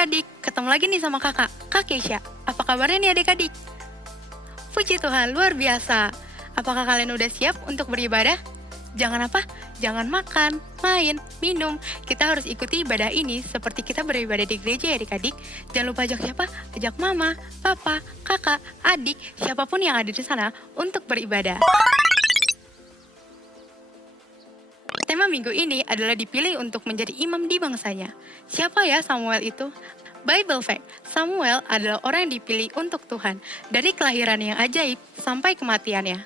adik-adik, ketemu lagi nih sama kakak, Kak Keisha. Apa kabarnya nih adik-adik? Puji Tuhan, luar biasa. Apakah kalian udah siap untuk beribadah? Jangan apa? Jangan makan, main, minum. Kita harus ikuti ibadah ini seperti kita beribadah di gereja ya adik-adik. Jangan lupa ajak siapa? Ajak mama, papa, kakak, adik, siapapun yang ada di sana untuk beribadah. Tema minggu ini adalah dipilih untuk menjadi imam di bangsanya. Siapa ya Samuel itu? Bible fact, Samuel adalah orang yang dipilih untuk Tuhan. Dari kelahiran yang ajaib sampai kematiannya.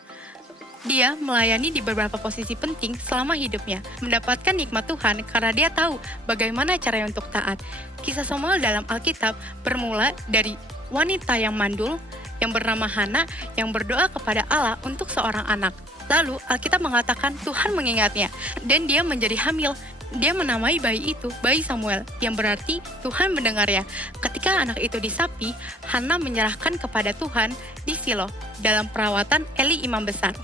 Dia melayani di beberapa posisi penting selama hidupnya. Mendapatkan nikmat Tuhan karena dia tahu bagaimana caranya untuk taat. Kisah Samuel dalam Alkitab bermula dari wanita yang mandul, yang bernama Hana, yang berdoa kepada Allah untuk seorang anak. Lalu Alkitab mengatakan Tuhan mengingatnya dan dia menjadi hamil. Dia menamai bayi itu bayi Samuel yang berarti Tuhan mendengarnya. Ketika anak itu disapi, Hana menyerahkan kepada Tuhan di Silo dalam perawatan Eli imam besar.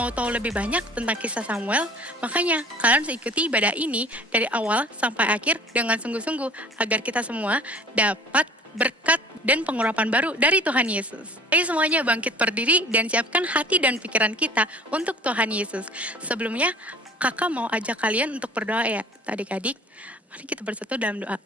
Mau tahu lebih banyak tentang kisah Samuel? Makanya kalian harus ikuti ibadah ini dari awal sampai akhir dengan sungguh-sungguh agar kita semua dapat berkat dan pengurapan baru dari Tuhan Yesus. Ayo semuanya bangkit berdiri dan siapkan hati dan pikiran kita untuk Tuhan Yesus. Sebelumnya, kakak mau ajak kalian untuk berdoa ya, adik-adik. Mari kita bersatu dalam doa.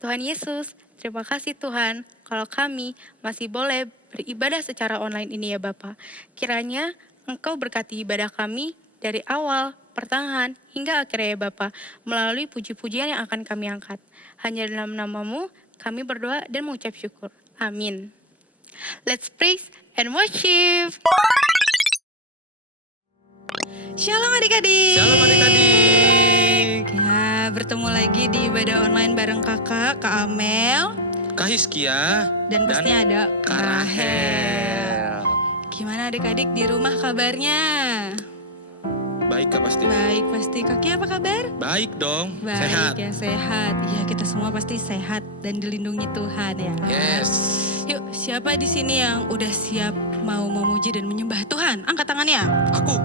Tuhan Yesus, terima kasih Tuhan kalau kami masih boleh beribadah secara online ini ya Bapa. Kiranya Engkau berkati ibadah kami dari awal, pertengahan, hingga akhirnya ya Bapa, melalui puji-pujian yang akan kami angkat. Hanya dalam nama-Mu, kami berdoa dan mengucap syukur. Amin. Let's praise and worship. Shalom adik-adik. Shalom adik-adik. Ya, bertemu lagi di ibadah online bareng kakak, Kak Amel. Kak Hiskia. Dan pastinya ada Kak Rahel. Gimana adik-adik di rumah kabarnya? Baik Kak pasti. Baik pasti. Kaki apa kabar? Baik dong. Baik Sehat. ya, sehat. Ya, kita semua pasti sehat dan dilindungi Tuhan ya. Yes. Yuk, siapa di sini yang udah siap mau memuji dan menyembah Tuhan? Angkat tangannya. Aku.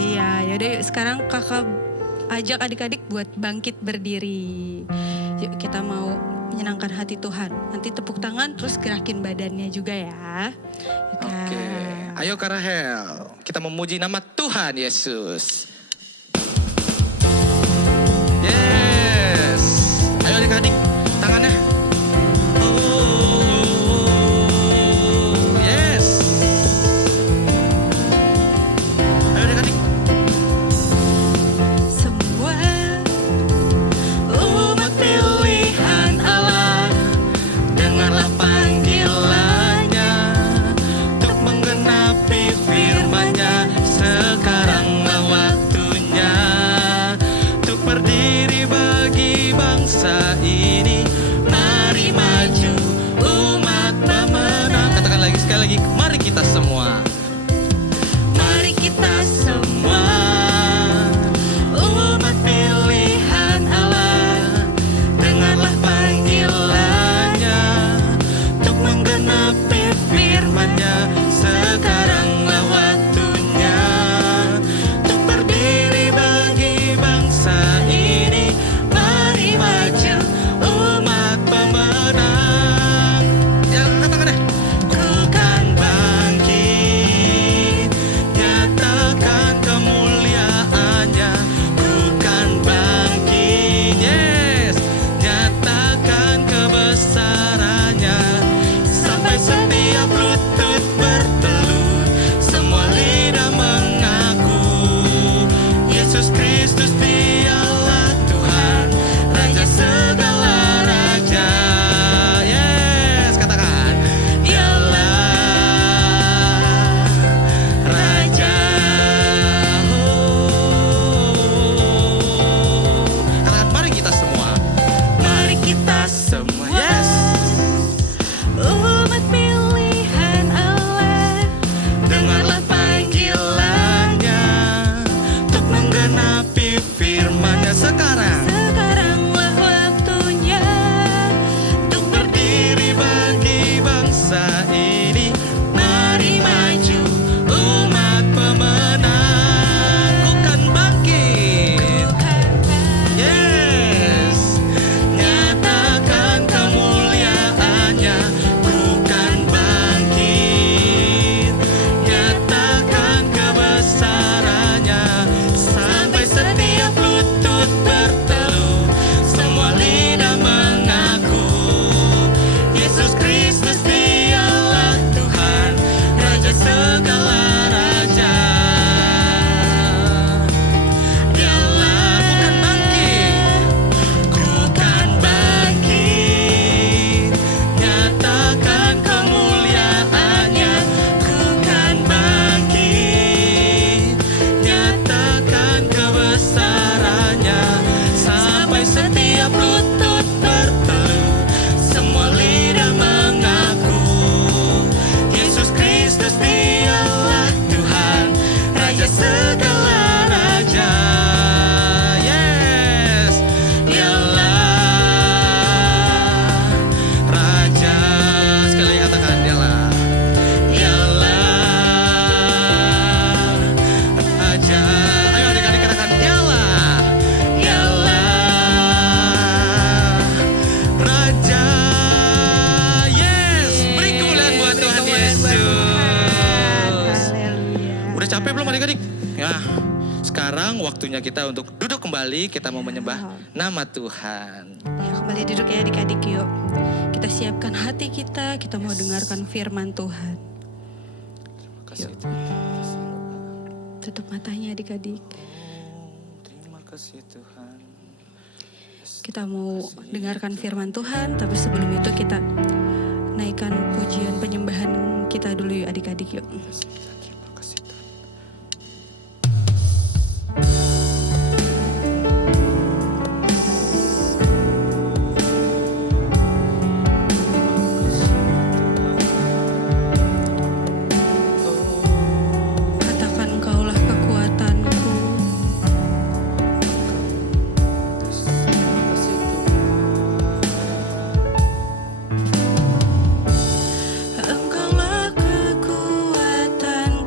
Iya, yaudah yuk sekarang kakak ajak adik-adik buat bangkit berdiri. Yuk kita mau menyenangkan hati Tuhan. Nanti tepuk tangan terus gerakin badannya juga ya. Yuk, Kak. Oke. Ayo Kak Rahel. Kita memuji nama Tuhan Yesus. Yes. Ayo adik-adik. Tangannya. Oh, yes. Ayo adik-adik. Semua umat pilihan Allah, Dengarlah panggilannya untuk menggenapi firman-Nya. Sekaranglah waktunya untuk berdiri bagi bangsa ini. Mari maju umat pemenang. Katakan lagi sekali lagi. Mari kita semua. Mari kita semua umat pilihan Allah. Dengarlah panggilannya untuk menggenapi firman-Nya. Sekaranglah waktunya untuk berdiri bagi bangsa ini. Mari maju umat waktunya kita untuk duduk kembali. Kita mau menyembah nama Tuhan. Ya, kembali duduk ya adik-adik yuk. Kita siapkan hati kita mau dengarkan firman Tuhan. Terima kasih Yuk. Tuhan. Tutup matanya adik-adik. Terima kasih Tuhan. Kita mau dengarkan firman Tuhan, tapi sebelum itu kita naikkan pujian penyembahan kita dulu yuk adik-adik yuk. Terima kasih Tuhan. Katakan Engkaulah kekuatanku. Terima kasih Tuhan. Engkaulah kekuatanku.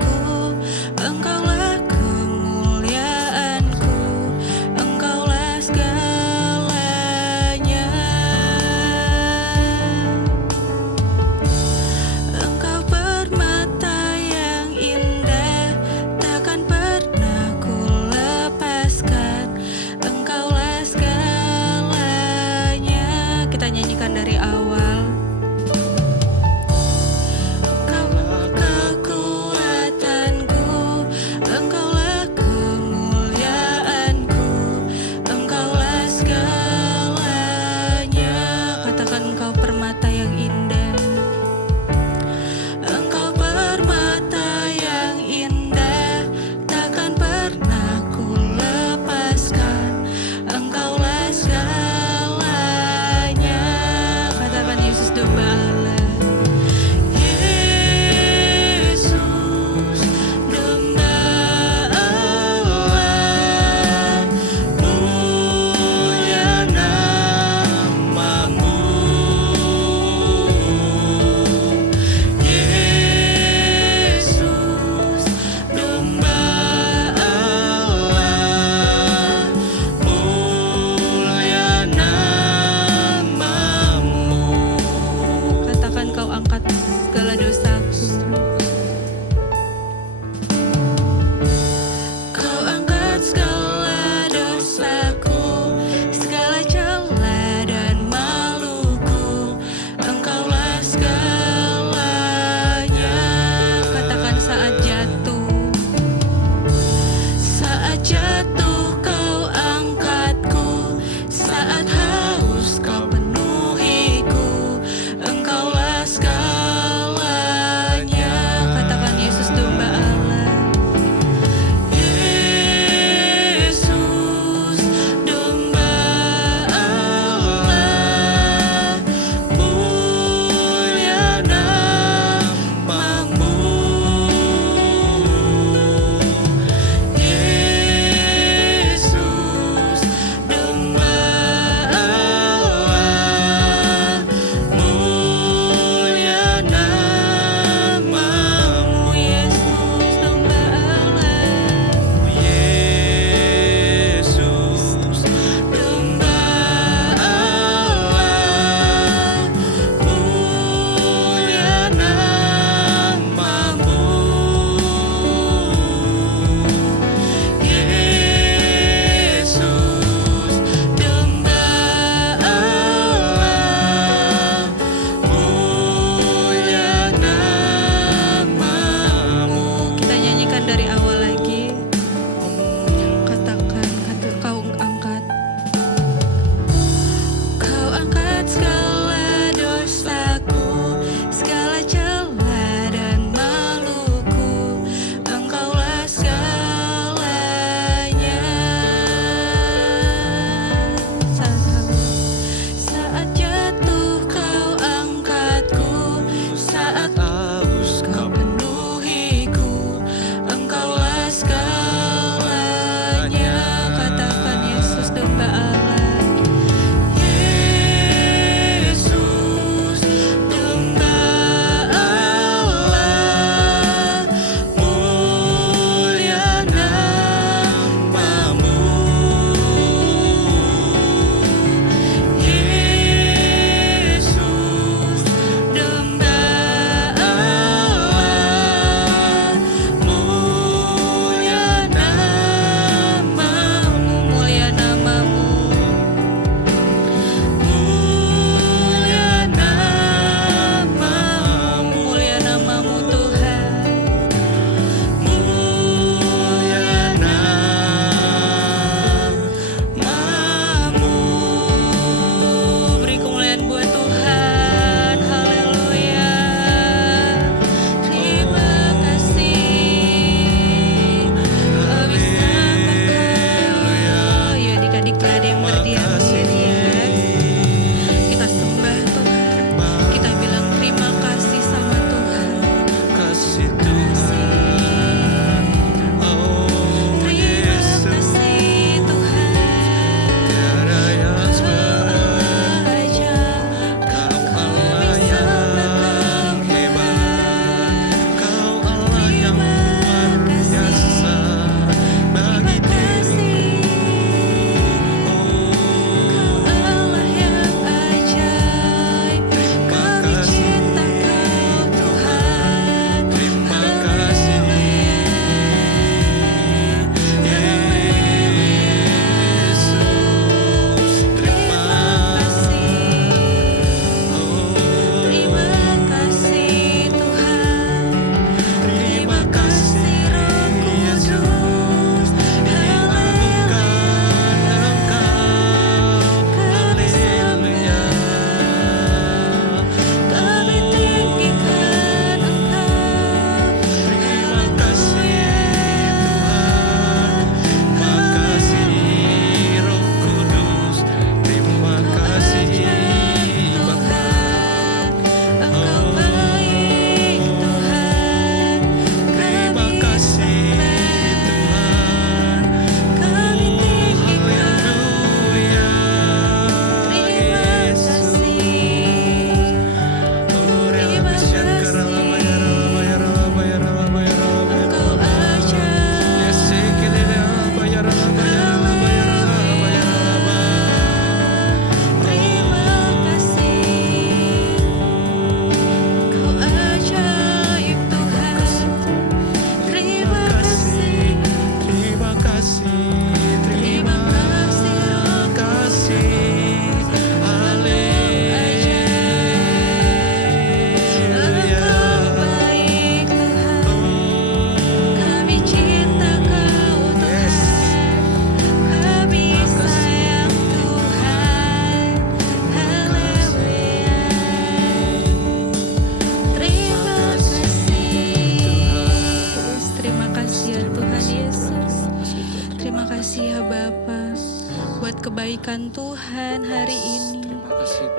berikan Tuhan hari ini.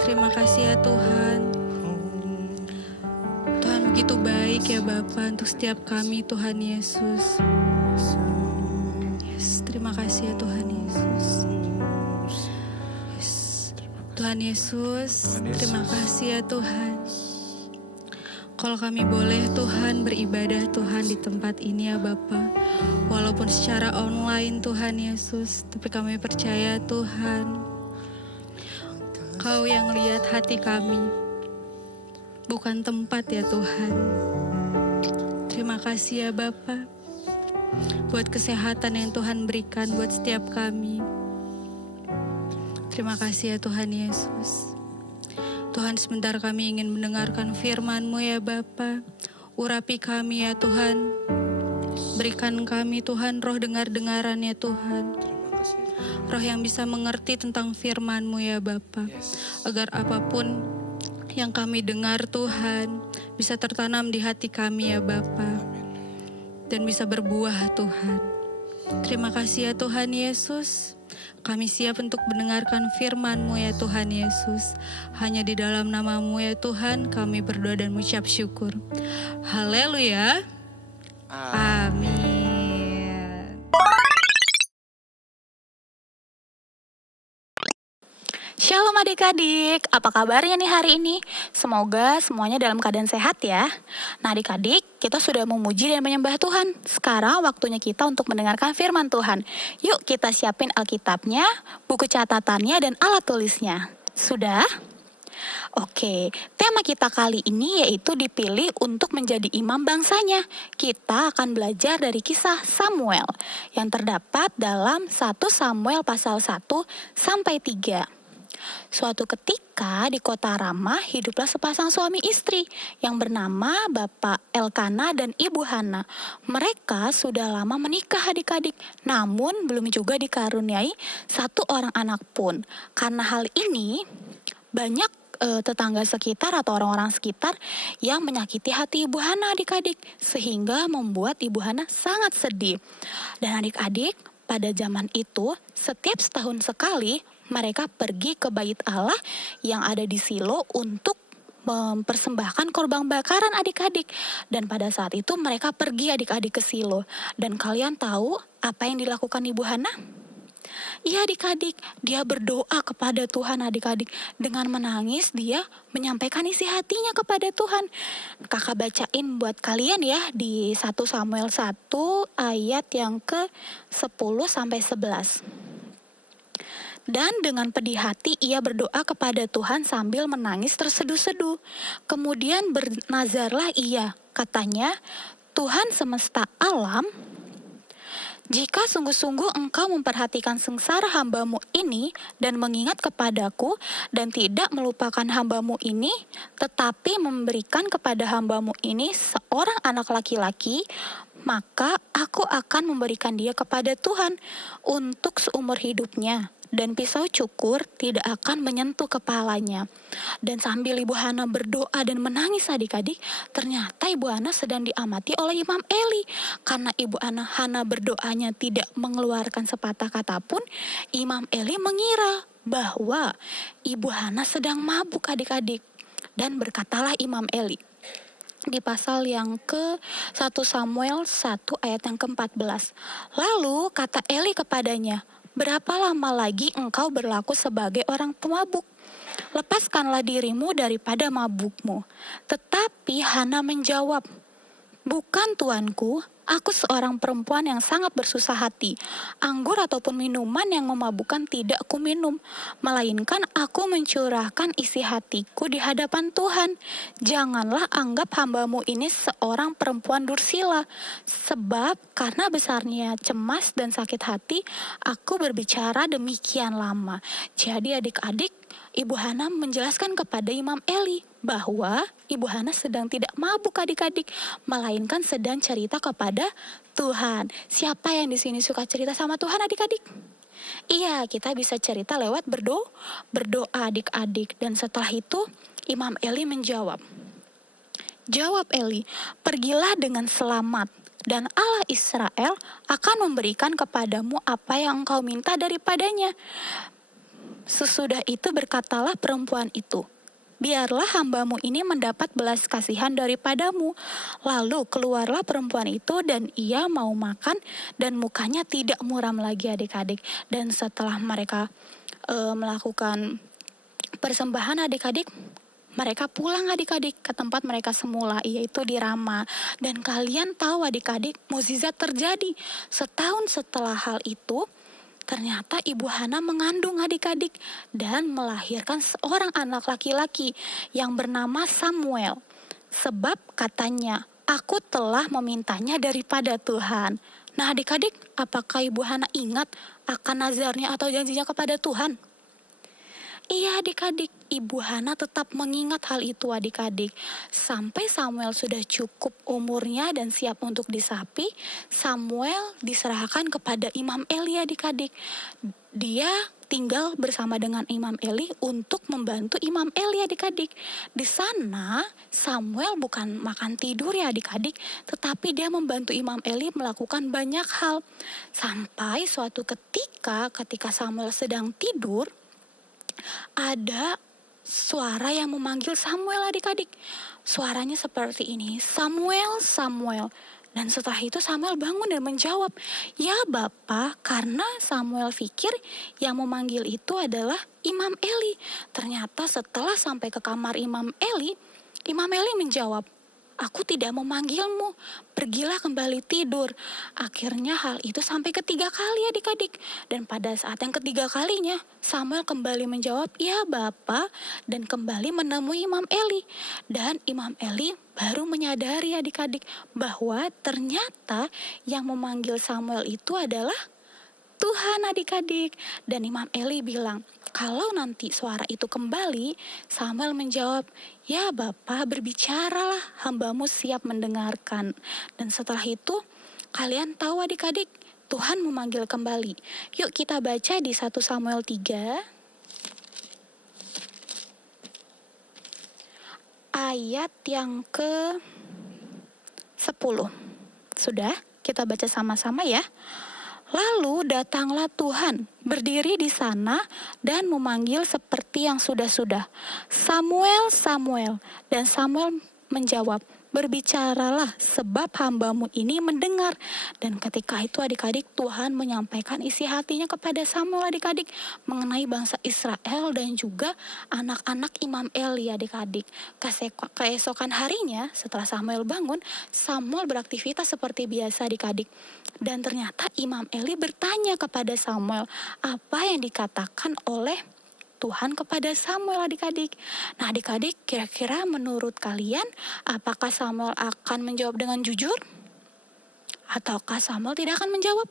Terima kasih ya Tuhan. Tuhan begitu baik ya Bapa untuk setiap kami Tuhan Yesus. Yes, terima kasih ya Tuhan Yesus. Yes, Tuhan Yesus, terima kasih ya Tuhan. Kalau kami boleh Tuhan beribadah Tuhan di tempat ini ya Bapa. Walaupun secara online Tuhan Yesus, tapi kami percaya Tuhan, Kau yang lihat hati kami, bukan tempat ya Tuhan. Terima kasih ya Bapa, buat kesehatan yang Tuhan berikan buat setiap kami. Terima kasih ya Tuhan Yesus. Tuhan, sebentar kami ingin mendengarkan firman-Mu ya Bapa. Urapi kami ya Tuhan. Berikan kami Tuhan roh dengar-dengaran ya Tuhan. Roh yang bisa mengerti tentang firman-Mu ya Bapa. Agar apapun yang kami dengar Tuhan bisa tertanam di hati kami ya Bapa. Dan bisa berbuah Tuhan. Terima kasih ya Tuhan Yesus. Kami siap untuk mendengarkan firman-Mu ya Tuhan Yesus. Hanya di dalam nama-Mu ya Tuhan kami berdoa dan mengucap syukur. Haleluya. Amin. Shalom adik-adik, apa kabarnya nih hari ini? Semoga semuanya dalam keadaan sehat ya. Nah adik-adik, kita sudah memuji dan menyembah Tuhan. Sekarang waktunya kita untuk mendengarkan firman Tuhan. Yuk kita siapin Alkitabnya, buku catatannya, dan alat tulisnya. Sudah? Oke, tema kita kali ini yaitu dipilih untuk menjadi imam bangsanya. Kita akan belajar dari kisah Samuel yang terdapat dalam 1 Samuel pasal 1 sampai 3. Suatu ketika di kota Ramah hiduplah sepasang suami istri yang bernama Bapak Elkana dan Ibu Hana. Mereka sudah lama menikah adik-adik, namun belum juga dikaruniai satu orang anak pun. Karena hal ini banyak tetangga sekitar atau orang-orang sekitar yang menyakiti hati Ibu Hana adik-adik, sehingga membuat Ibu Hana sangat sedih. Dan adik-adik, pada zaman itu setiap setahun sekali mereka pergi ke bait Allah yang ada di Silo untuk mempersembahkan korban bakaran adik-adik. Dan pada saat itu mereka pergi adik-adik ke Silo. Dan kalian tahu apa yang dilakukan Ibu Hana? Iya adik-adik, dia berdoa kepada Tuhan adik-adik. Dengan menangis dia menyampaikan isi hatinya kepada Tuhan. Kakak bacain buat kalian ya di 1 Samuel 1 ayat yang ke-10 sampai 11. Dan dengan pedih hati ia berdoa kepada Tuhan sambil menangis terseduh-seduh. Kemudian bernazarlah ia, katanya, Tuhan semesta alam, jika sungguh-sungguh engkau memperhatikan sengsara hamba-Mu ini dan mengingat kepadaku dan tidak melupakan hamba-Mu ini, tetapi memberikan kepada hamba-Mu ini seorang anak laki-laki, maka aku akan memberikan dia kepada Tuhan untuk seumur hidupnya. Dan pisau cukur tidak akan menyentuh kepalanya. Dan sambil Ibu Hana berdoa dan menangis adik-adik, ternyata Ibu Hana sedang diamati oleh Imam Eli. Karena Ibu Hana berdoanya tidak mengeluarkan sepatah kata pun, Imam Eli mengira bahwa Ibu Hana sedang mabuk adik-adik. Dan berkatalah Imam Eli di pasal yang ke-1 Samuel 1 ayat yang ke-14. Lalu kata Eli kepadanya, berapa lama lagi engkau berlaku sebagai orang pemabuk? Lepaskanlah dirimu daripada mabukmu. Tetapi Hana menjawab, bukan tuanku, aku seorang perempuan yang sangat bersusah hati. Anggur ataupun minuman yang memabukkan tidak kuminum, melainkan aku mencurahkan isi hatiku di hadapan Tuhan. Janganlah anggap hamba-Mu ini seorang perempuan dursila, sebab karena besarnya cemas dan sakit hati, aku berbicara demikian lama. Jadi adik-adik, Ibu Hana menjelaskan kepada Imam Eli bahwa Ibu Hana sedang tidak mabuk adik-adik, melainkan sedang cerita kepada Tuhan. Siapa yang di sini suka cerita sama Tuhan adik-adik? Iya, kita bisa cerita lewat berdoa adik-adik. Dan setelah itu Imam Eli menjawab. Jawab Eli, pergilah dengan selamat, dan Allah Israel akan memberikan kepadamu apa yang engkau minta daripadanya. Sesudah itu berkatalah perempuan itu, biarlah hambamu ini mendapat belas kasihan daripadamu. Lalu keluarlah perempuan itu dan ia mau makan dan mukanya tidak muram lagi adik-adik. Dan setelah mereka melakukan persembahan adik-adik, mereka pulang adik-adik ke tempat mereka semula, yaitu di Rama. Dan kalian tahu adik-adik, mukjizat terjadi. Setahun setelah hal itu, ternyata Ibu Hana mengandung adik-adik dan melahirkan seorang anak laki-laki yang bernama Samuel. Sebab katanya, aku telah memintanya daripada Tuhan. Nah adik-adik, apakah Ibu Hana ingat akan nazarnya atau janjinya kepada Tuhan? Iya adik-adik, Ibu Hana tetap mengingat hal itu adik-adik. Sampai Samuel sudah cukup umurnya dan siap untuk disapi, Samuel diserahkan kepada Imam Eli adik-adik. Dia tinggal bersama dengan Imam Eli untuk membantu Imam Eli adik-adik. Di sana Samuel bukan makan tidur ya adik-adik, tetapi dia membantu Imam Eli melakukan banyak hal. Sampai suatu ketika Samuel sedang tidur, ada suara yang memanggil Samuel adik-adik. Suaranya seperti ini, Samuel, Samuel. Dan setelah itu Samuel bangun dan menjawab, ya Bapa, karena Samuel pikir yang memanggil itu adalah Imam Eli. Ternyata setelah sampai ke kamar Imam Eli menjawab, aku tidak memanggilmu, pergilah kembali tidur. Akhirnya hal itu sampai ketiga kali adik-adik. Dan pada saat yang ketiga kalinya, Samuel kembali menjawab, ya Bapa, dan kembali menemui Imam Eli. Dan Imam Eli baru menyadari adik-adik bahwa ternyata yang memanggil Samuel itu adalah Tuhan adik-adik. Dan Imam Eli bilang, kalau nanti suara itu kembali, Samuel menjawab, ya Bapa, berbicaralah, hambamu siap mendengarkan. Dan setelah itu, kalian tahu adik-adik, Tuhan memanggil kembali. Yuk kita baca di 1 Samuel 3, ayat yang ke-10. Sudah, kita baca sama-sama ya. Lalu datanglah Tuhan, berdiri di sana dan memanggil seperti yang sudah-sudah. Samuel, Samuel. Dan Samuel menjawab, berbicaralah sebab hambamu ini mendengar. Dan ketika itu adik-adik, Tuhan menyampaikan isi hatinya kepada Samuel adik-adik mengenai bangsa Israel dan juga anak-anak Imam Eli adik-adik. Keesokan harinya setelah Samuel bangun, Samuel beraktivitas seperti biasa adik-adik. Dan ternyata Imam Eli bertanya kepada Samuel apa yang dikatakan oleh Tuhan kepada Samuel adik-adik. Nah adik-adik, kira-kira menurut kalian apakah Samuel akan menjawab dengan jujur? Ataukah Samuel tidak akan menjawab?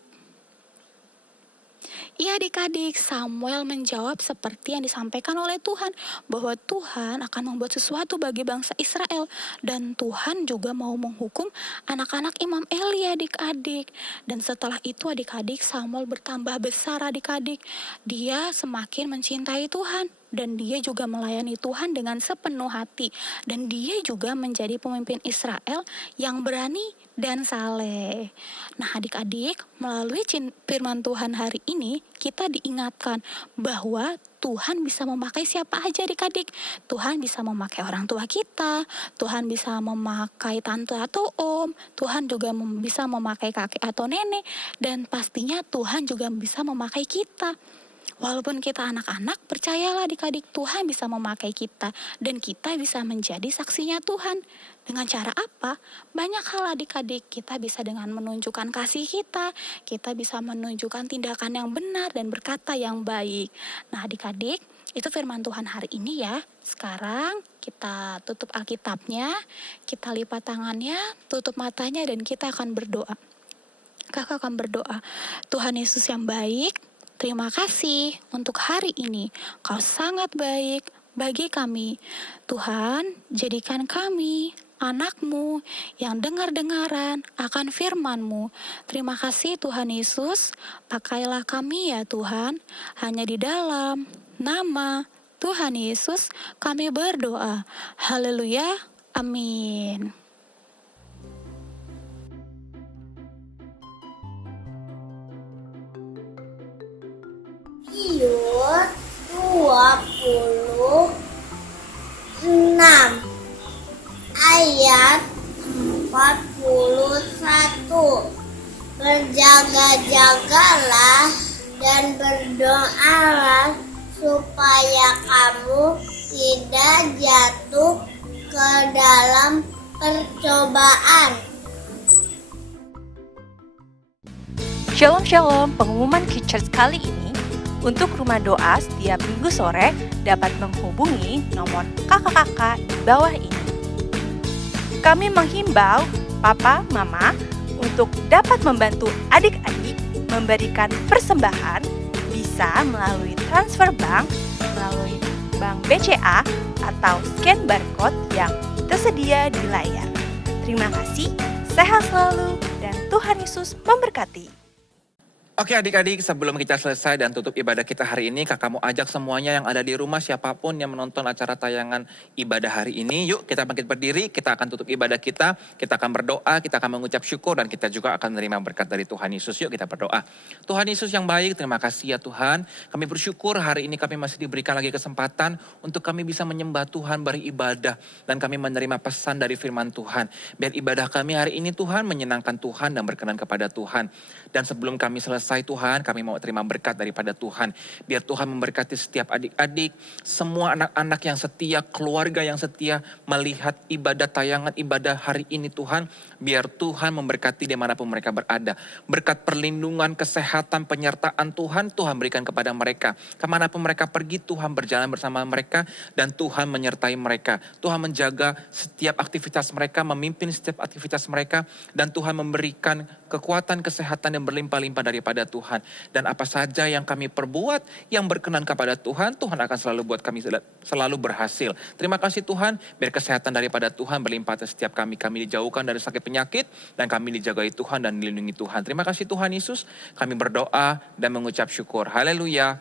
Iya adik-adik, Samuel menjawab seperti yang disampaikan oleh Tuhan, bahwa Tuhan akan membuat sesuatu bagi bangsa Israel, dan Tuhan juga mau menghukum anak-anak Imam Eli adik-adik. Dan setelah itu adik-adik, Samuel bertambah besar adik-adik. Dia semakin mencintai Tuhan, dan dia juga melayani Tuhan dengan sepenuh hati. Dan dia juga menjadi pemimpin Israel yang berani dan saleh. Nah adik-adik, melalui firman Tuhan hari ini, kita diingatkan bahwa Tuhan bisa memakai siapa aja adik-adik. Tuhan bisa memakai orang tua kita, Tuhan bisa memakai tante atau om, Tuhan juga bisa memakai kakek atau nenek, dan pastinya Tuhan juga bisa memakai kita. Walaupun kita anak-anak, percayalah adik-adik, Tuhan bisa memakai kita dan kita bisa menjadi saksinya Tuhan. Dengan cara apa? Banyak hal adik-adik, kita bisa dengan menunjukkan kasih kita bisa menunjukkan tindakan yang benar dan berkata yang baik. Nah adik-adik, itu firman Tuhan hari ini ya. Sekarang kita tutup Alkitabnya, kita lipat tangannya, tutup matanya, dan kita akan berdoa. Kakak akan berdoa. Tuhan Yesus yang baik, terima kasih untuk hari ini. Kau sangat baik bagi kami. Tuhan, jadikan kami anak-Mu yang dengar-dengaran akan firman-Mu. Terima kasih Tuhan Yesus, pakailah kami ya Tuhan. Hanya di dalam nama Tuhan Yesus kami berdoa. Haleluya, amin. Yuk, 26 ayat 41. Berjaga-jagalah dan berdoalah supaya kamu tidak jatuh ke dalam percobaan. Shalom Shalom, pengumuman Kids Church kali ini untuk rumah doa setiap minggu sore dapat menghubungi nomor kakak-kakak di bawah ini. Kami menghimbau papa, mama untuk dapat membantu adik-adik memberikan persembahan bisa melalui transfer bank, melalui bank BCA atau scan barcode yang tersedia di layar. Terima kasih, sehat selalu, dan Tuhan Yesus memberkati. Oke adik-adik, sebelum kita selesai dan tutup ibadah kita hari ini, kakak mau ajak semuanya yang ada di rumah, siapapun yang menonton acara tayangan ibadah hari ini, yuk kita bangkit berdiri, kita akan tutup ibadah kita akan berdoa, kita akan mengucap syukur, dan kita juga akan menerima berkat dari Tuhan Yesus. Yuk kita berdoa. Tuhan Yesus yang baik, terima kasih ya Tuhan, kami bersyukur hari ini kami masih diberikan lagi kesempatan untuk kami bisa menyembah Tuhan, beribadah, dan kami menerima pesan dari firman Tuhan. Biar ibadah kami hari ini Tuhan menyenangkan Tuhan dan berkenan kepada Tuhan. Dan sebelum kami selesai Tuhan, kami mau terima berkat daripada Tuhan. Biar Tuhan memberkati setiap adik-adik, semua anak-anak yang setia, keluarga yang setia melihat ibadah tayangan ibadah hari ini Tuhan. Biar Tuhan memberkati dimanapun mereka berada. Berkat perlindungan, kesehatan, penyertaan Tuhan berikan kepada mereka. Kemanapun mereka pergi, Tuhan berjalan bersama mereka dan Tuhan menyertai mereka. Tuhan menjaga setiap aktivitas mereka, memimpin setiap aktivitas mereka, dan Tuhan memberikan kekuatan, kesehatan yang berlimpah-limpah daripada Tuhan. Dan apa saja yang kami perbuat yang berkenan kepada Tuhan, Tuhan akan selalu buat kami selalu berhasil. Terima kasih Tuhan, biar kesehatan daripada Tuhan berlimpah atas setiap kami. Kami dijauhkan dari sakit penyakit dan kami dijagai Tuhan dan dilindungi Tuhan. Terima kasih Tuhan Yesus, kami berdoa dan mengucap syukur. Haleluya.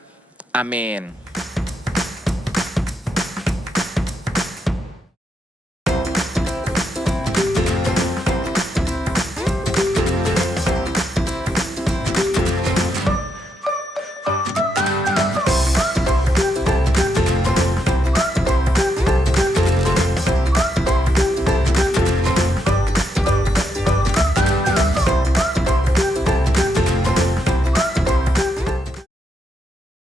Amin.